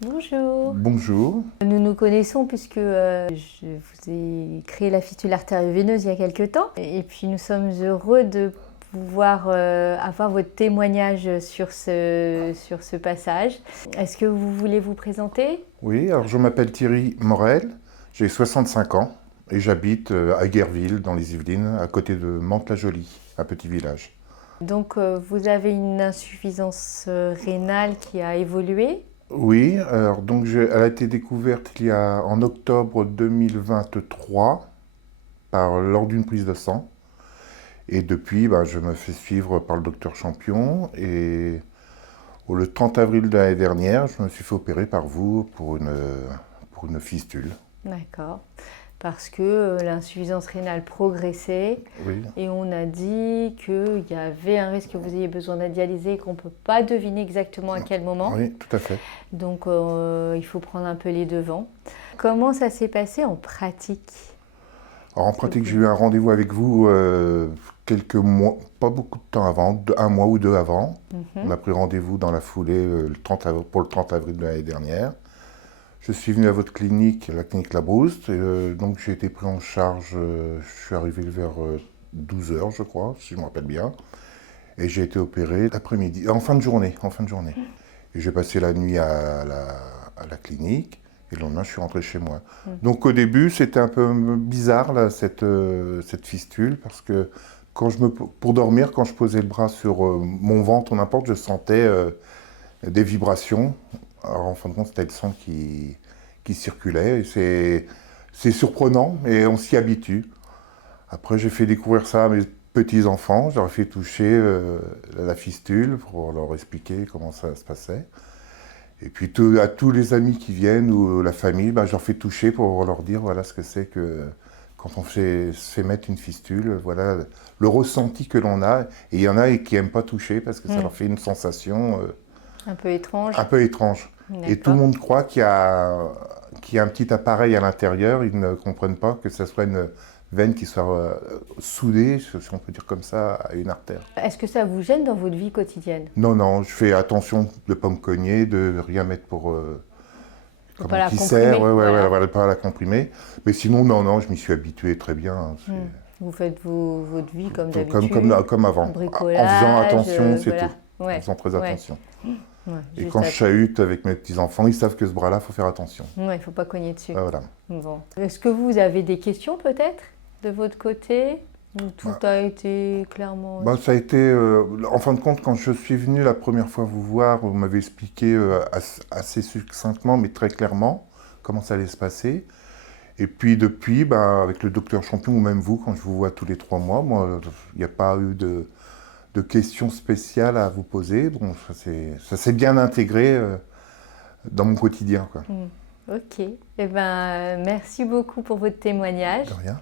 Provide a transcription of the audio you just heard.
Bonjour. Bonjour. Nous nous connaissons puisque je vous ai créé la fistule artério-veineuse il y a quelque temps. Et puis nous sommes heureux de pouvoir avoir votre témoignage sur ce passage. Est-ce que vous voulez vous présenter? Oui, alors je m'appelle Thierry Morel, j'ai 65 ans et j'habite à Guerville dans les Yvelines, à côté de Mantes-la-Jolie, un petit village. Donc vous avez une insuffisance rénale qui a évolué. Oui, alors donc elle a été découverte en octobre 2023 lors d'une prise de sang. Et depuis, je me fais suivre par le docteur Champion et le 30 avril de l'année dernière, je me suis fait opérer par vous pour une fistule. D'accord. Parce que l'insuffisance rénale progressait Oui. et on a dit qu'il y avait un risque que vous ayez besoin d'être dialysé et qu'on ne peut pas deviner exactement à quel moment. Oui, tout à fait. Donc il faut prendre un peu les devants. Comment ça s'est passé en pratique? Alors, en pratique, j'ai eu un rendez-vous avec vous quelques mois, pas beaucoup de temps avant, un mois ou deux avant. On a pris rendez-vous dans la foulée pour le 30 avril de l'année dernière. Je suis venu à votre clinique, la clinique Labrouste, et donc j'ai été pris en charge, je suis arrivé vers 12 h, je crois, si je me rappelle bien. Et j'ai été opéré l'après-midi, en fin de journée. Et j'ai passé la nuit à la clinique. Et le lendemain, je suis rentré chez moi. Donc au début, c'était un peu bizarre, là, cette fistule, parce que pour dormir, quand je posais le bras sur mon ventre ou n'importe, je sentais des vibrations. Alors en fin de compte, c'était le sang qui circulait. Et c'est surprenant, mais on s'y habitue. Après, j'ai fait découvrir ça à mes petits-enfants. Je leur ai fait toucher la fistule pour leur expliquer comment ça se passait. Et puis à tous les amis qui viennent ou la famille, je leur fais toucher pour leur dire voilà ce que c'est que quand on se fait mettre une fistule, voilà le ressenti que l'on a. Et il y en a qui n'aiment pas toucher parce que ça leur fait une sensation un peu étrange. Et tout le monde croit qu'il y a un petit appareil à l'intérieur. Ils ne comprennent pas que ce soit une veine qui soit soudée, si on peut dire comme ça, à une artère. Est-ce que ça vous gêne dans votre vie quotidienne? Non, je fais attention de ne pas me cogner, de rien mettre pour pas la qui comprimer. sert, voilà, pas la comprimer. Mais sinon, non, je m'y suis habitué très bien. Vous faites votre vie comme d'habitude. Comme avant. Bricolage, en faisant attention, c'est voilà. tout. Ouais. En faisant très attention. Ouais, Et quand je chahute avec mes petits-enfants, ils savent que ce bras-là, il faut faire attention. Il ne faut pas cogner dessus. Voilà. Bon. Est-ce que vous avez des questions peut-être de votre côté? Ou tout a été clairement... Ça a été, en fin de compte, quand je suis venu la première fois vous voir, vous m'avez expliqué assez succinctement, mais très clairement, comment ça allait se passer. Et puis depuis, avec le docteur Champion, ou même vous, quand je vous vois tous les 3 mois, moi, il n'y a pas eu de questions spéciales à vous poser. Bon, ça s'est bien intégré dans mon quotidien, quoi. Ok. Eh ben, merci beaucoup pour votre témoignage. De rien.